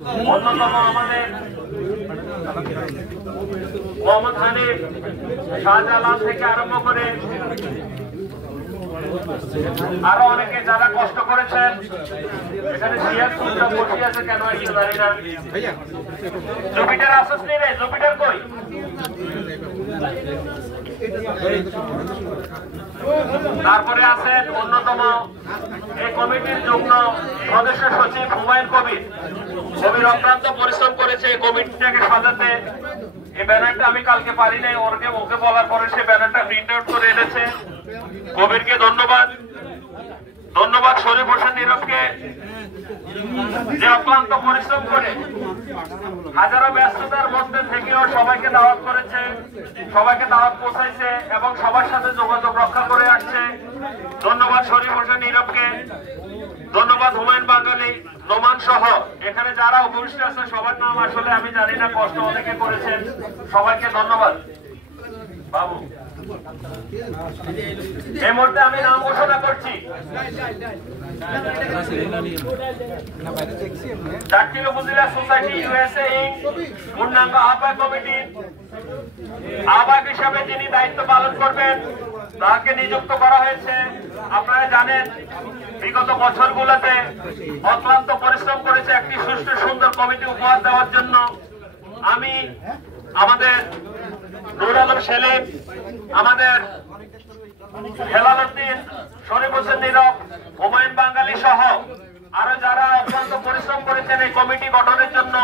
অন্যতম আমাদের মোহাম্মদ হানিফ, শাহজালাল থেকে আরম্ভ করে আরো অনেকে যারা কষ্ট করেছেন। এখানে সিয়ার সুন্দর বসে আছে কেন একটু জানি না। জুপিটার আসস নেই রে, জুপিটার কই? তারপরে আছেন অন্যতম এই কমিটির যুগ্ম সদস্য সচিব হুমায়ুন কবির। কবির অক্লান্ত পরিশ্রম করেছে কমিটিটাকে সাজাতে। এই ব্যানারটা আমি কালকে পারি নাই, ওকে বলার পরে সে ব্যানারটা প্রিন্ট আউট করে এনেছে। কবিরকে ধন্যবাদ। ধন্যবাদ শরীফ হোসেন নীরবকে, যে অক্লান্ত পরিশ্রম করে হাজারো ব্যস্ততার মধ্যে থেকেও সবাইকে দাওয়াত করেছে, সবাইকে দাওয়াত পৌঁছাইছে এবং সবার সাথে যোগাযোগ রক্ষা করে আসছে। ধন্যবাদ শরীফ হোসেন নীরবকে। ধন্যবাদ হুমায়ুন বাঙালি, নোমান সহ এখানে যারা উপস্থিত আছে সবার নাম আসলে আমি জানি না, কষ্ট অনেকে করেছেন। সবাইকে ধন্যবাদ। বাবু, এই মুহূর্তে আমি নাম ঘোষণা করছি। চাকরিল উপজেলা সোসাইটি ইউএসএ ইনক পূর্ণাঙ্গ আহ্বায়ক কমিটির আহ্বায়ক হিসাবে যিনি দায়িত্ব পালন করবেন তাকে নিযুক্ত করা হয়েছে। আপনারা জানেন বিগত বছরগুলোতে অক্লান্ত পরিশ্রম করেছে একটি সুষ্ঠু সুন্দর কমিটি উপহার দেওয়ার জন্য। আমি আমাদের নুর আলম সেলিম, আমাদের হেলাল উদ্দিন, শরীফ হোসেন নীরব, হুমায়ুন বাঙালি সহ আরো যারা অত্যন্ত পরিশ্রম করেছেন এই কমিটি গঠনের জন্য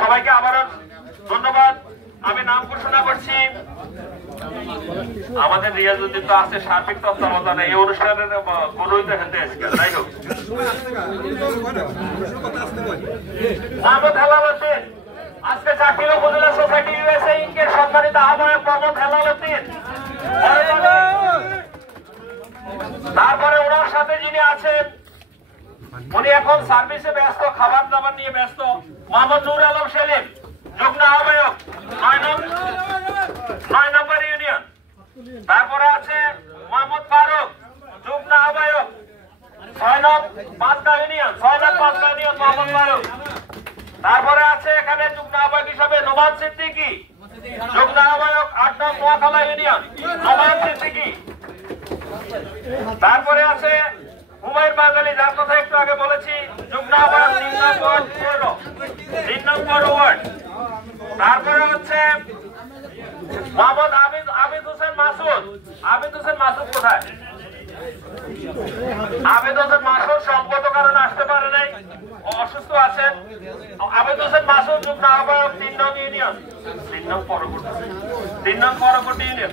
সবাইকে আবারও ধন্যবাদ। আমি নাম ঘোষণা করছি। আমাদের রিয়াজউদ্দিন তো আছে সার্বিক তত্ত্বাবধানে এই অনুষ্ঠানের কোনই তো হেতে আজকে, যাই হোক মোহাম্মদ হেলাল উদ্দিন আজকে চাকরিল উপজেলা সোসাইটি ইউএসএ ইনকের সম্মানিত আহ্বায়ক মোহাম্মদ হেলাল উদ্দিন। তারপরে ওনার সাথে যিনি আছেন উনি এখন সার্ভিসে ব্যস্ত, খাবার দাবার নিয়ে ব্যস্ত, মোহাম্মদ নুর আলম সেলিম, যুগ্ম আহ্বায়ক 9 নম্বর ইউনিয়ন। তারপরে আছে মোহাম্মদ ফারুক, যুগ্ম আহ্বায়ক 6 নং পাঁচগাঁ ইউনিয়ন, মোহাম্মদ ফারুক। তারপরে আছে এখানে যুগ্ম আহ্বায়ক হিসাবে নোমান সিদ্দিকী, যুগ্ম আহ্বায়ক 8 নং নোয়াখালা ইউনিয়ন, নোমান সিদ্দিকী। তারপরে আছে হুমায়ুন বাঙালি, যার কথা একটু আগে বলেছি, যুগ্ম আহ্বায়ক 3 নম্বর ওয়ার্ড। তারপরে হচ্ছে মোহাম্মদ আবিদ হোসেন মাসুদ। আবিদ হোসেন মাসুদ কোথায়? আবিদ হোসেন মাসুদ সম্পদ কারণে আসতে পারে নাই, অসুস্থ আছেন। আবিদ হোসেন মাসুদ, যুগ্ম আহ্বায়ক 3 নং ইউনিয়ন, 3 নং পরবর্তী ইউনিয়ন।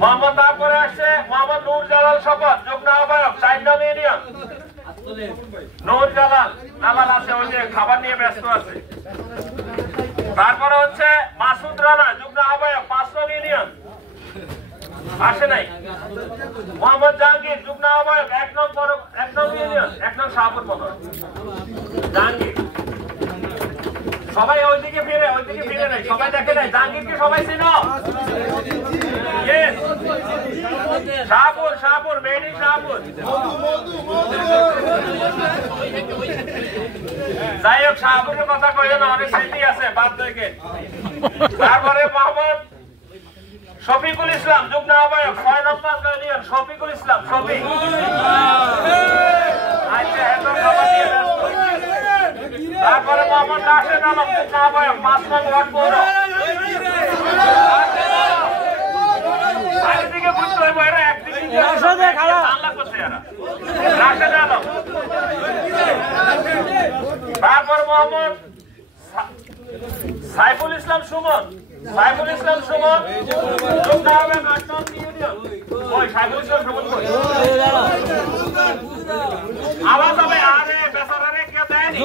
মোহাম্মদ তারপরে আসছে মোহাম্মদ নূর জালাল শপথ, যুগ্ম আহ্বায়ক 4 নং ইউনিয়ন। নূর জালাল আছে, ওই যে খাবার নিয়ে ব্যস্ত আছে। তারপরে হচ্ছে মাসুদ রানা, যুগ্ম আহ্বায়ক 5 নং ইউনিয়ন, আসে নাই। মোহাম্মদ জাহাঙ্গীর, যুগ্ম আহ্বায়ক 1 নং ইউনিয়ন, 1 নং শাহপুর মনোহর। জাহাঙ্গীর সবাই ওইদিকে ফিরে নাই, সবাই দেখে নাই। জাহাঙ্গীরকে সবাই চিনো? শাহপুর মেহেদি শাহপুর। যাই হোক, শাহপুরের কথা কইলে না, অনেক স্মৃতি আছে বাদ থেকে। তারপরে মোহাম্মদ শফিকুল ইসলাম, যুগ্ম আহ্বায়ক 6 নম্বর ইউনিয়ন, শফিকুল ইসলাম, শফিক। আচ্ছা, এত খাবার দিয়ে ব্যস্ত। তারপরে মোহাম্মদ রাশেদ আলম, যুগ্ম আহ্বায়ক 5 নং ওয়ার্ড পৌর। একদিকে বুঝতে হইব, এরা একদিকে আল্লাহ করছে এরা। রাশেদ আলম। তারপর মোহাম্মদ সাইফুল ইসলাম সুমন, যুগ্ম আহ্বায়ক 8 নং ইউনিয়ন। ওই সাইফুল ইসলাম সুমন কই? আওয়াজ হবে, আরে বেচারারে কে দেয়নি?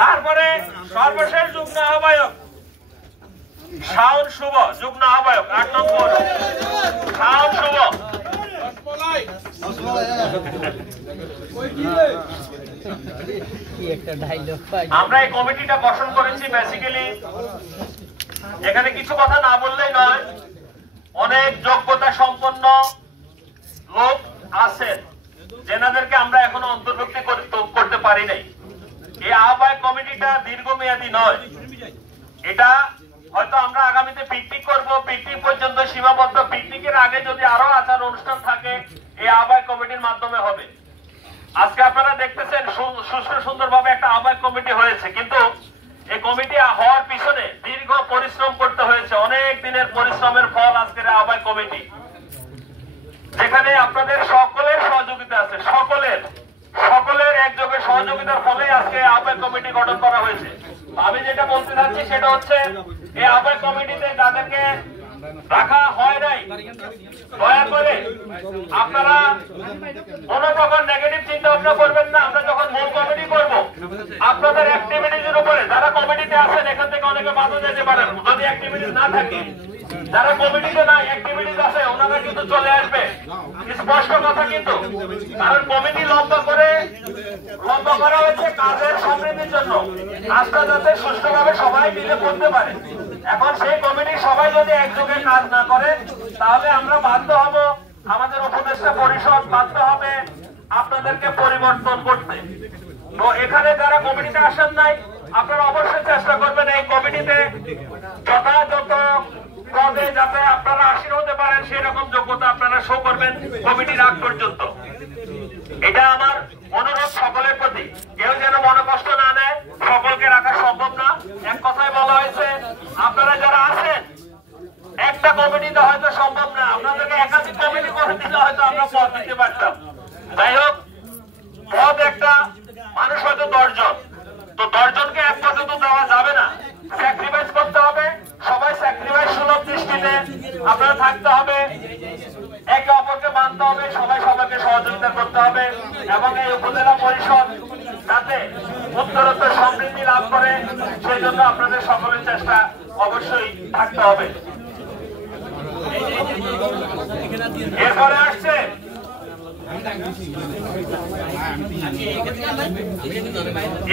তারপরে সর্বশেষ যুগ্ম আহ্বায়ক শাওন শুভ, যুগ্ম আহ্বায়ক 8 নম্বর শাওন শুভ। আমরা এই কমিটিটা গঠন করেছি বেসিক্যালি এখানে কিছু কথা না বললেই নয়, অনেক যোগ্যতা সম্পন্ন লোক আছেন যেনাদেরকে আমরা এখনো অন্তর্ভুক্তি করতে পারি নাই। এই আহ্বায়ক কমিটিটা দীর্ঘমেয়াদী নয়, এটা হয়তো আমরা আগামীতে পিকনিক করব, পিকনিক পর্যন্ত সীমাবদ্ধ। পিকনিকের আগে যদি আরো আচার অনুষ্ঠান থাকে এই আহ্বায়ক কমিটির মাধ্যমে হবে। আজকে আপনারা দেখতেছেন সুষ্ঠু সুন্দরভাবে একটা আহ্বায়ক কমিটি হয়েছে, কিন্তু এই কমিটি হওয়ার পিছনে দীর্ঘ পরিশ্রম করতে হয়েছে, অনেক দিনের পরিশ্রমের ফল আজকের আহ্বায়ক কমিটি, যেখানে আপনাদের সকলের সহযোগিতা আছে। সকলের একযোগে সহযোগিতার ফলে আজকে আহ্বায়ক কমিটি গঠন করা হয়েছে। আমি যেটা বলতে চাচ্ছি সেটা হচ্ছে এই আহ্বায়ক কমিটিতে যাদেরকে রাখা হয় নাই, দয়া করে আপনারা কোন প্রকার নেগেটিভ চিন্তা ভাবনা করবেন না। আমরা যখন মূল কমিটি করব আপনাদের অ্যাক্টিভিটির উপরে, যারা কমিটিতে আছেন এখান থেকে অনেকে বাধা যেতে পারেন যদি অ্যাক্টিভিটি না থাকে। যারা কমিটিতে না অ্যাক্টিভিটিস আছে ওনারা কিন্তু চলে আসবে, স্পষ্ট কথা কিন্তু। কারণ কমিটি লম্বা করা হয়েছে কাজের সমৃদ্ধির জন্য, কাজটা যাতে সুষ্ঠুভাবে সবাই মিলে করতে পারে। এখন সেই কমিটি সবাই যদি একযোগে কাজ না করে তাহলে আমরা বাধ্য হব, আমাদের উপদেষ্টা পরিষদ বাধ্য হবে আপনাদেরকে পরিবর্তন করতে। তো এখানে যারা কমিটিতে আসেন নাই আপনারা অবশ্যই চেষ্টা করবেন এই কমিটিতে যথাযথ পদে যাতে আপনারা আসীন হতে পারেন সেই রকম যোগ্যতা আপনারা শো করবেন কমিটির আগ পর্যন্ত। এটা আমার অনুরোধ সকলের প্রতি, কেউ যেন মনে কষ্ট না নেয়। সকলকে রাখা সম্ভব না। এক কথায় বলা হয়েছে আপনারা যারা আছেন একটা কমিটিতে হয়তো সম্ভব না, আপনাদেরকে একাধিক কমিটি করে দিলে হয়তো আমরা পদ দিতে পারতাম। যাই হোক, পদ একটা মানুষ হয়তো 10 জন, তো 10 জনকে এক পদে তো দেওয়া যাবে না, স্যাক্রিফাইস করতে হবে। সবাই স্যাক্রিফাইস সুলভ দৃষ্টিতে আপনারা থাকতে হবে, একে অপরকে মানতে হবে, সবাই সবাইকে সহযোগিতা করতে হবে এবং এই উপজেলা পরিষদ যাতে উত্তরোত্তর সমৃদ্ধি লাভ করে সেই জন্য আপনাদের সকলের চেষ্টা অবশ্যই থাকতে হবে। এরপরে আসছে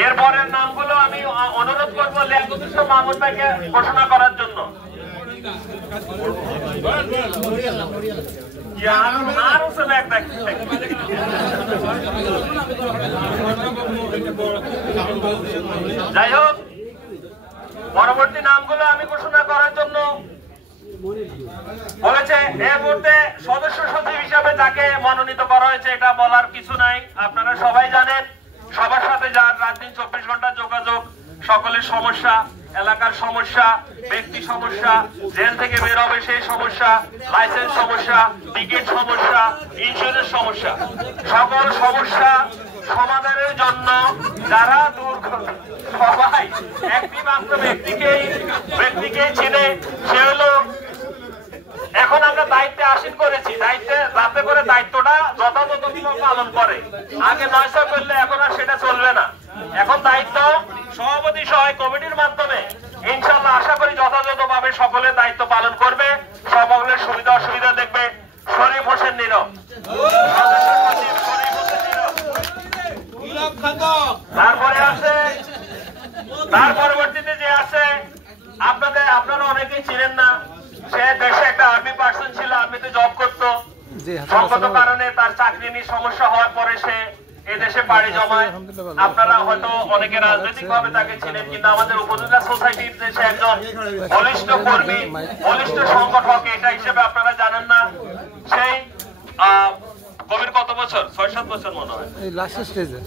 এরপরের নামগুলো আমি অনুরোধ করবো লেখক মাহমুদ ভাইকে ঘোষণা করার জন্য। যাই হোক, পরবর্তী নামগুলো আমি ঘোষণা করার জন্য বলেছে এই মুহূর্তে সদস্য সচিব হিসাবে যাকে মনোনীত করা হয়েছে এটা বলার কিছু নাই, আপনারা সবাই জানেন। সবার সাথে যার রাত দিন 24 ঘন্টা যোগাযোগ, সকলের সমস্যা, এলাকার সমস্যা, ব্যক্তি সমস্যা, জেল থেকে বের হবে সেই সমস্যা, লাইসেন্স সমস্যা, টিকিট সমস্যা, ইন্স্যুরেন্স সমস্যা, সকল সমস্যা সমাধানের জন্য যারা দূর সবাই একটি মাত্র ব্যক্তিকেই চিনে, সে হলো এখন আমরা দায়িত্বে আসীন করেছি, দায়িত্বে যাতে করে দায়িত্বটা যথাযথ পালন করে। আগে 900 করলে এখন আর সেটা চলবে না। এখন দায়িত্ব সভাপতি সহ কমিটির মাধ্যমে ইনশাআল্লাহ আশা করি যথাযথভাবে সকলের দায়িত্ব পালন করবে, সকলের সুবিধা অসুবিধা দেখবে। শরীফ হোসেন নীরব, তারপরে আছে, তার পরবর্তীতে যে আছে আপনারা অনেকেই ছিলেন না, সে দেশে একটা আর্মি পার্সন ছিল, আর্মিতে জব করতো, সংগত কারণে তার চাকরি নিয়ে সমস্যা হওয়ার পরে সে এদেশে পাড়ি জমায়। আপনারা হয়তো অনেকে রাজনৈতিক ভাবে তাকে ছিলেন, কিন্তু আমাদের উপজেলা সোসাইটির যে সে একজন বলিষ্ঠ কর্মী, বলিষ্ঠ সংগঠক, এটা হিসেবে আপনারা জানেন না। সেই কবির কত বছর, 6-7 বছর মনে হয়,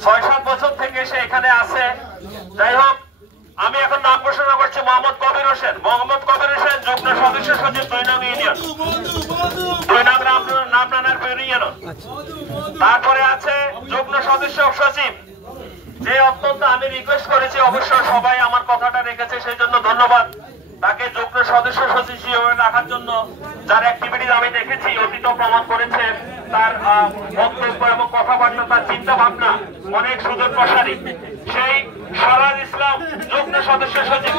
6-7 বছর থেকে সে এখানে আছে। যাই হোক, আমি এখন নাম ঘোষণা করছি মোহাম্মদ কবির হোসেন। মোহাম্মদ কবির হোসেন যুগ্ম সদস্য সচিব 2 নং ইউনিয়ন, 2 নং নামনানার ইউনিয়ন। তারপরে আছে যুগ্ম সদস্য সচিব, যে অত্যন্ত আমি রিকোয়েস্ট করেছি, অবশ্য সবাই আমার কথাটা রেখেছে, সেই জন্য ধন্যবাদ তাকে যুগ্ম সদস্য সচিব হিসেবে রাখার জন্য। যার অ্যাক্টিভিটিস আমি দেখেছি অতীত প্রমাণ করেছে, তার বক্তব্য এবং কথাবার্তা, তার চিন্তা ভাবনা অনেক সুদূর প্রসারী। সেই সরাজ ইসলাম যুগ্ম সদস্য সচিব।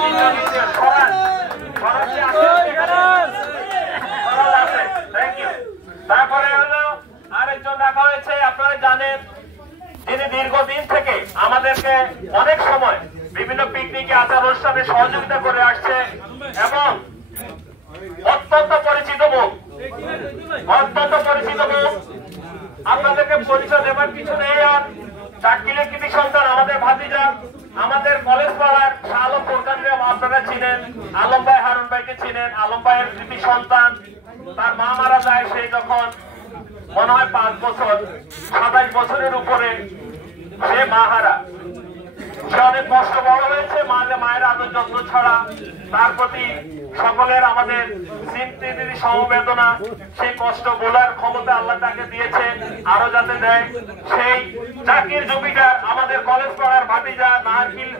তারপরে হলো আরেকজন রাখা হয়েছে, আপনারা জানেন, যিনি দীর্ঘদিন থেকে আমাদেরকে অনেক সময় বিভিন্ন পিকনিকে আচার অনুষ্ঠানে সহযোগিতা করে আসছে এবং অত্যন্ত পরিচিত মুখ আপনাদেরকে পরিচয় দেবার কিছু নেই। আর চাটকিলের কৃতি সন্তান আমাদের ভাতিজা, আমাদের কলেজ পাড়ার আলম প্রকান্ডে আপনারা চিনেন, আলম ভাই হারুন ভাইকে চিনেন। আলম ভাইয়ের কৃতি সন্তান, তার মা মারা যায় সেই যখন মনে হয় 5 বছর, 27 বছরের উপরে সে মাহারা। সে অনেক কষ্ট বড় হয়েছে, মায়ের আদর যত্ন ছাড়া। তার প্রতি সকলের আমাদের সিম্পথি সমবেদনা, সেই কষ্ট বলার ক্ষমতা আল্লাহ তাকে দিয়েছে, আরো যাতে দেয়। সেই জাকির জুপিটার আমাদের কলেজ পাড়ার ভাতিজা নারকিল,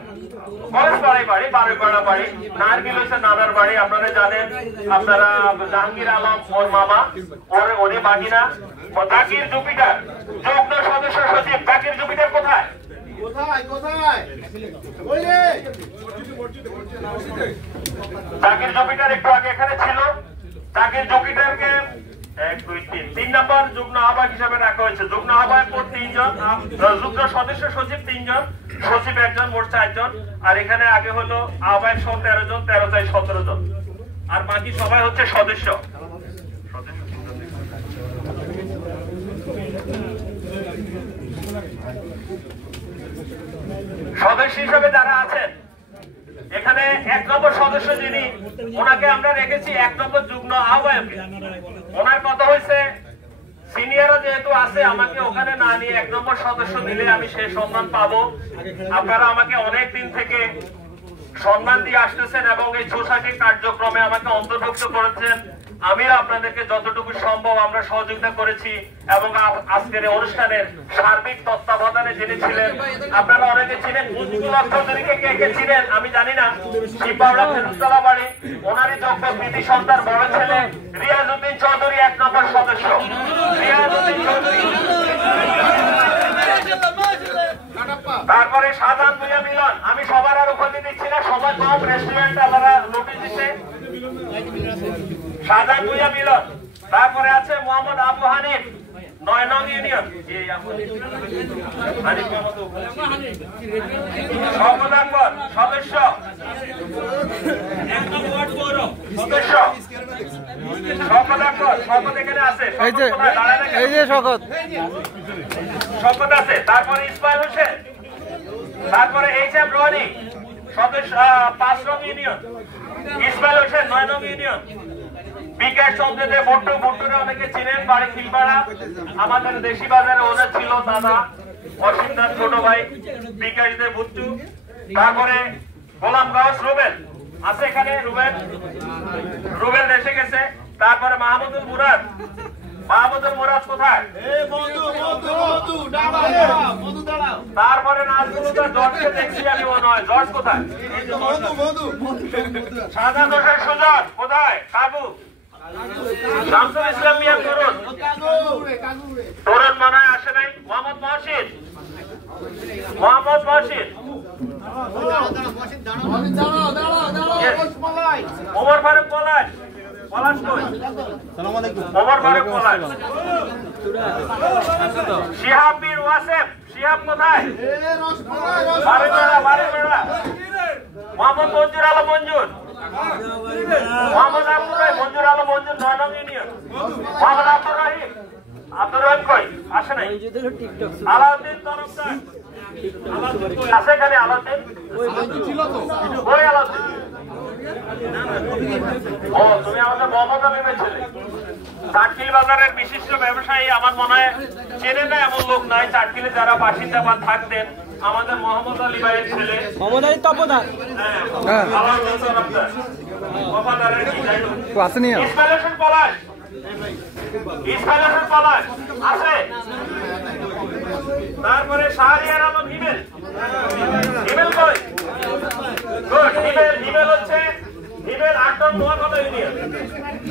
কলেজ পাড়াই বাড়ি, বারুইপাড়া বাড়ি, নারকিল হচ্ছে নানার বাড়ি। আপনারা জানেন, আপনারা জাহাঙ্গীর আলম ওর মামা, উনি বাগিনা। জাকির জুপিটার যুগ্ম সদস্য সচিব। জাকির জুপিটার কোথায়? জাকির জুপিটার একটু আগে এখানে ছিল। জাকির জুপিটারকে 1 2 3 নম্বর যুগ্ম আহ্বায়ক হিসাবে রাখা হয়েছে। যুগ্ম আহ্বায়ক 3 জন, যুগ্ম সদস্য সচিব 3 জন, সচিব 1 জন, মোট 4 জন। আর এখানে আগে হলো আহ্বায়ক সহ 13 জন, 13 17 জন। আর বাকি সবাই হচ্ছে সদস্য। সদস্য হিসেবে যারা আছেন এখানে 1 নম্বর সদস্য যিনি, ওনাকে আমরা রেখেছি 1 নম্বর যুগ্ম আহ্বায়ক। ওনার কথা হয়েছে সিনিয়ররা যেহেতু আছে, আমাকে ওখানে না নিয়ে 1 নম্বর সদস্য দিলে আমি সেই সম্মান পাবো। আপনারা আমাকে অনেক দিন থেকে সম্মান দিয়ে আসতেছেন এবং এই সোসাইটির কার্যক্রমে আমাকে অন্তর্ভুক্ত করেছেন। আমিও আপনাদেরকে যতটুকু সম্ভব আমরা সহযোগিতা করেছি এবং আজকের অনুষ্ঠানের সার্বিক তত্ত্বাবধানে যিনি ছিলেন, আপনারা অনেকে ছিলেন। মুজিবুল হক চৌধুরীকে কে কে ছিলেন আমি জানি না, শিববাড়া ফেরুতলা বাড়ি, ওনারই যোগ্য কৃতি সন্তান বড় ছেলে রিয়াজউদ্দিন চৌধুরী 1 নম্বর সদস্য। রিয়াজউদ্দিন চৌধুরী। তারপরে শাহজাহান ভুঁইয়া মিলন। আমি সবার আর উপাধি দিচ্ছি না, সবার কম রেস্টুরেন্ট আপনারা নোটিশ দিচ্ছে। শাহজাহান ভুঁইয়া মিলন। তারপরে আছে মোহাম্মদ আবু হানিফ, 9 নং ইউনিয়ন। শওকত আকবর সদস্য, 1 নম্বর ওয়ার্ড পৌর সদস্য। শওকত আকবর, শওকত এখানে আছে। এই যে শওকত, শওকত আছে। তারপরে ইসমাইল হোসেন, তারপরে এইচএম রনি সদস্য, 5 নং ইউনিয়ন। ইসমাইল হোসেন 9 নং ইউনিয়ন। বিকাশ চন্দ্রদেব ভুট্টু, ভুট্টুরে অনেকে চিনেন, বাড়ি খিলপাড়া, আমাদের দেশি বাজারে ওনার ছিল দাদা অসীমনাথ ছোট ভাই বিকাশ দেব ভুট্টু। তারপরে গোলাম গাউস রুবেল আছে এখানে, রুবেল এসে গেছে। তারপরে মাহমুদুল মুরাদ। মাহমুদুল মুরাদ কোথায়? তারপরে নাজমুলুল্লাহ জর্জকে দেখছি আমি, মনে হয় জর্জ কোথায়? শাহজাহান হোসেন সুজন কোথায়? কাবু। শামসুল ইসলাম মিয়া তরুণ, তরুণ মনে হয় আসে নাই। মোহাম্মদ মহসিন, মোহাম্মদ মহসিন। ওমর ফারুক পলাশ, পলাশ কই? ওমর ফারুক পলাশ। শিহাব বীর ওয়াসেম, শিহাব কোথায়? বাড়িবেড়া, বাড়িবেড়া। মোহাম্মদ মঞ্জুর আলম মঞ্জুর, মোহাম্মদ আব্দুর রহিম, মঞ্জুর আলম মঞ্জুর 9 নং ইউনিয়ন। মোহাম্মদ আব্দুর রহিম, আব্দুর রহিম কই? আসে নাই। আলাউদ্দিন তরফদার আছে এখানে। আলাউদ্দিন ওই আলাউদ্দিন। ও তুমি আমাদের মোহাম্মদ আলিমের ছেলে। চাটকিল বাজারের বিশিষ্ট ব্যবসায়ী, আমার মনে হয় চেনে না এমন লোক নাই। চাটকিলে যারা বাসিন্দা বা থাকতেন, আমাদের মোহাম্মদ আলী ভাইয়ের ছেলে, মোহাম্মদ আলী তপদার। ইসমাইল হোসেন পলাশ, ইসমাইল হোসেন পলাশ আছে। তারপরে শাহরিয়ার আলম হিমেল, হিমেল কই? গুড, হিমেল। হিমেল হচ্ছে হিমেল 8 নং নোয়াখালী ইউনিয়ন।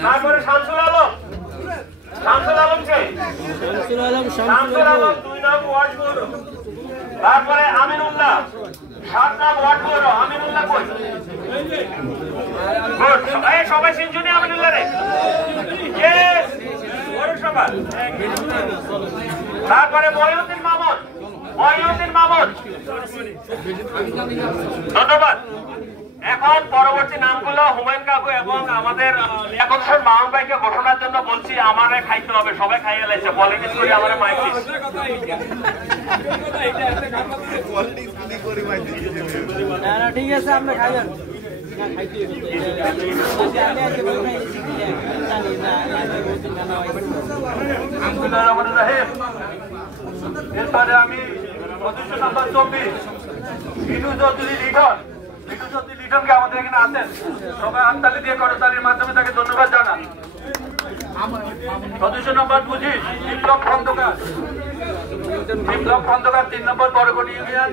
তারপরে শামসুল আলম, শামসুল আলম কে? শামসুল আলম 2 নং ওয়ার্ড পৌর। তারপরে আমিনুল্লাহ 7 নং ওয়ার্ড পৌর। আমিনুল্লাহ কই? গুড, সবাই সিনজুনি আমিনুল্লাহ রে। ইয়েস, পৌরসভা। তারপরে মহিউদ্দিন মামুন, মহিউদ্দিন মামুন। ধন্যবাদ। এখন পরবর্তী নামগুলো হুমায়ুন কাকু এবং আমাদের লিয়াকত হোসেন মামুন ভাইকে ঘোষণার জন্য বলছি। আমারে খাইতে হবে, সবাই খাইয়ে লাইছে, পলিটিক্স করে আমারে মাইক দিচ্ছে। ঠিক আছে, আপনি খাইবেন। এরপরে আমি সদস্য নাম্বার 24 বিনু চৌধুরী লিটন। বিনু চৌধুরী লিটনকে আমাদের এখানে আছেন, সবাই হাততালি দিয়ে করতালির মাধ্যমে তাকে ধন্যবাদ জানান। সদস্য নম্বর 25 বিপ্লব খন্দকার। বিপ্লব খন্দকার 3 নম্বর বড়গড় ইউনিয়ন।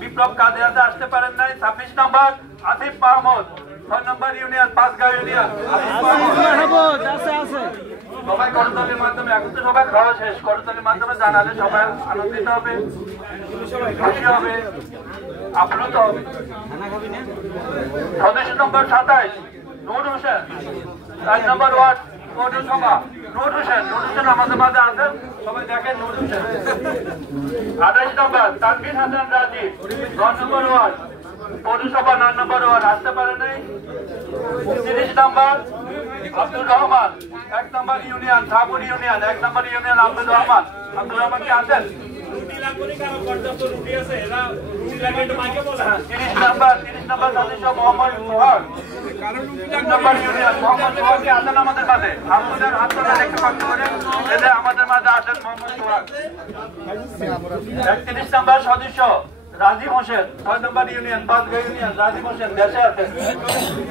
বিপ্লব কাজে আসতে পারেন নাই। 26 নম্বর আসিফ মাহমুদ, 6 নম্বর ইউনিয়ন, পাঁচগাঁও ইউনিয়ন। সবাই করতালির মাধ্যমে, এখন তো সবাই খাওয়া শেষ, করতালির মাধ্যমে জানালে সবাই আনন্দিত হবে, খুশি হবে, আপ্লুত হবে। সদস্য নম্বর 27 নূর হোসেন, 4 নম্বর ওয়ার্ড পৌরসভা। নূর হোসেন, নূর হোসেন আমাদের মাঝে আছেন, সবাই দেখেন নূর হোসেন। 28 নম্বর তানভীর হাসান রাজীব, 9 নম্বর ওয়ার্ড পৌরসভা, 9 নম্বর ওয়ার্ড, আসতে পারে নাই। 30 নম্বর আব্দুর রহমান, 1 নম্বর ইউনিয়ন, ঠাকুর ইউনিয়ন, 1 নম্বর ইউনিয়ন আব্দুর রহমান। আব্দুর রহমান কি আছেন? 30 নম্বর সদস্য মোহাম্মদ সোহাগ, 3 নম্বর ইউনিয়ন। মোহাম্মদ সোহাগ কি আছেন আমাদের মাঝে? আপনাদের হাত তোলার একটু কষ্ট করে এদের আমাদের মাঝে আছেন মোহাম্মদ সোহাগ। 31 নম্বর সদস্য রাজীব হোসেন, 6 নম্বর ইউনিয়ন, পাঁচগাঁও ইউনিয়ন। রাজীব হোসেন দেশে আছেন,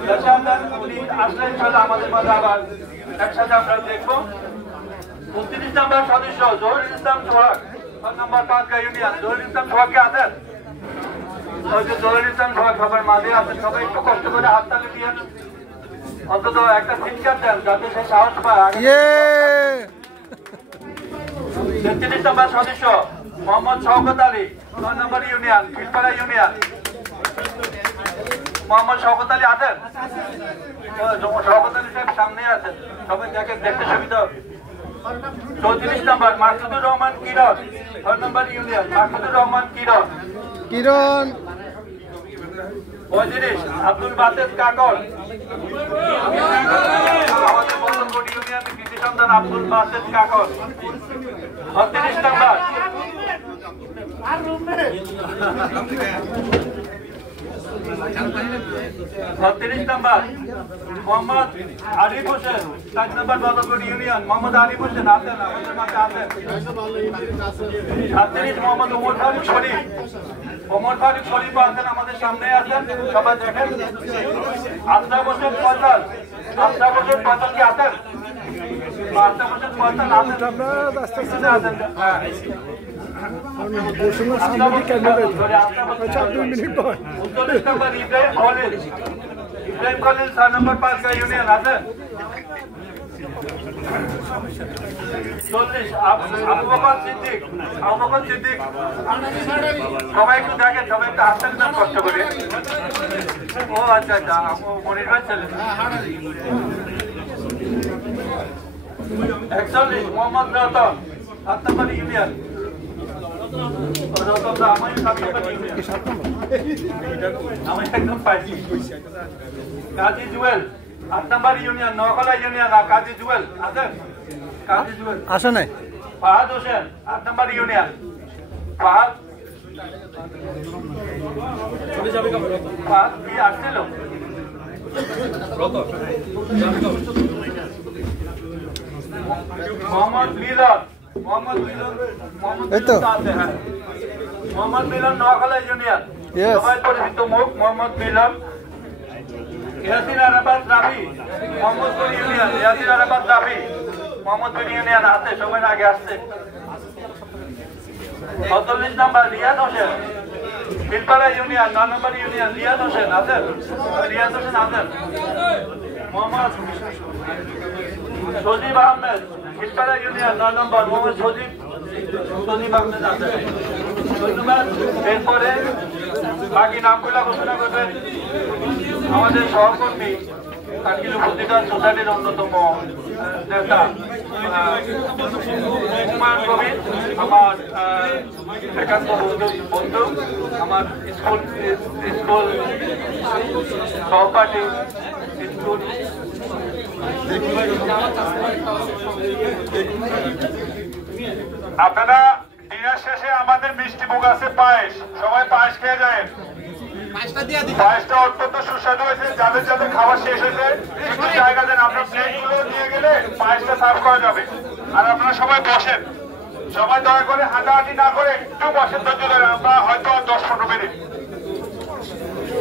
দেশে আছেন, উনি আসলেন চলে আমাদের মাঝে আবার একসাথে আমরা দেখবো। 29 নম্বর সদস্য জহুরুল ইসলাম সোহাগ, 6 নম্বর পাঁচগাঁও ইউনিয়ন। জহুরুল ইসলাম সোহাগ কে আছেন? জহুরুল ইসলাম সোহাগ সবার মাঝে আছেন, সবাই একটু কষ্ট করে হাততালি দিয়ে অন্তত একটা চিৎকার দেন যাতে সে সাহস পায়। 33 নম্বর সদস্য মোহাম্মদ শওকত আলী, 9 নম্বর ইউনিয়ন, ফিলপাড়া ইউনিয়ন। মোহাম্মদ শওকত আলী আছেন? শওকত আলী সাহেব সামনে আছেন, সবাই দেখতে সুবিধা হবে। 34 নম্বর মাসুদুর রহমান কিরণ, 6 নম্বর ইউনিয়ন, মাসুদুর রহমান কিরণ। 35 আব্দুল বাসেদ কাকর, আমাদের বল্লভগড় ইউনিয়নের কৃষি সন্তান আব্দুল বাসেদ কাকর। 36 নম্বর মোহাম্মদ আরিফ হোসেন, 4 নম্বর বল্লভগড় ইউনিয়ন। মোহাম্মদ আরিফ হোসেন আছেন আমাদের মাঝে আছেন। 37 মোহাম্মদ ওমর ফারুক শরীফ, ওমর ফারুক শরীফ আছেন আমাদের সামনে আছেন, সবাই দেখেন। আশরাফ হোসেন ফয়সাল, আশরাফ হোসেন ফয়সাল কি আছেন? আশরাফ হোসেন ফয়সাল আছেন। হ্যাঁ, 19 নম্বর ইব্রাহিম খলিল, ইব্রাহিম খলিল, 6 নম্বর পাঁচগাঁও ইউনিয়ন আছেন। 40 আবু বকর সিদ্দিক, আবু বকর সিদ্দিক। সবাই একটু দেখেন, সবাই একটু আসেন না কষ্ট করে। ও আচ্ছা আচ্ছা, মনির ভাই ছেলে। 41 মোহাম্মদ রতন, 7 নম্বর ইউনিয়ন। কাজী জুয়েল, 8 নম্বর ইউনিয়ন, নকলা ইউনিয়ন। কাজী জুয়েল আছেন? কাজী জুয়েল আসে নাই। ফাহাদ হোসেন, 8 নম্বর ইউনিয়ন। ফাহাদ কি আসছিল? মোহাম্মদ মিলন, মোহাম্মদ মিলন, মোহাম্মদ মিলন, নোয়াখালী ইউনিয়ন। সবাই পরিচিত মুখ মোহাম্মদ মিলন। ইয়াসির আরাফাত রাফি, মোহাম্মদপুর ইউনিয়ন। ইয়াসির আরাফাত রাফি, মোহাম্মদপুর ইউনিয়ন আছে, সবাই আগে আসছে। 47 নম্বর রিয়াজ হোসেন, ফিলপাড়া ইউনিয়ন, 9 নম্বর ইউনিয়ন। রিয়াজ হোসেন আছেন? রিয়াজ হোসেন আছেন। মোহাম্মদ সজীব আহমেদ, ফিলপাড়া ইউনিয়ন, 9 নম্বর। মোহাম্মদ সজীব আহমেদ আছেন। ধন্যবাদ। এরপরে বাকি নামগুলো ঘোষণা করবেন আমাদের সহকর্মী কানকিল উপজেলা সোসাইটির অন্যতম নেতা হুমায়ুন কবির, আমার একান্ত বন্ধু, আমার স্কুল সহপাঠী, স্কুল আপনারা ডিনার শেষে আমাদের মিষ্টি মুখ আছে পায়েস, সবাই পায়েস খেয়ে যায়। পায়েসটা অত্যন্ত সুস্বাদু হয়েছে। যাদের যাদের খাবার শেষ হয়েছে একটু জায়গা দেন, আপনার প্লেটগুলো নিয়ে গেলে পায়েসটা সার্ভ করা যাবে। আর আপনারা সবাই বসেন, সবাই দয়া করে হাঁটাহাঁটি না করে একটু বসেন, ধৈর্য ধরে। আমরা হয়তো 10-15 মিনিট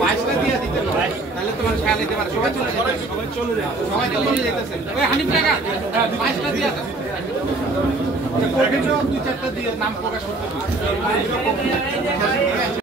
পায়েসটা দিয়ে দিতে পারে, তাহলে তোমার খেয়াল দিতে পারে। সবাই চলে যাবে, সবাই চলে যেতেছে। ওই হানিফ টাকা পায়েসটা দিয়ে দাও। দুই চারটা দিয়ে নাম প্রকাশ করতে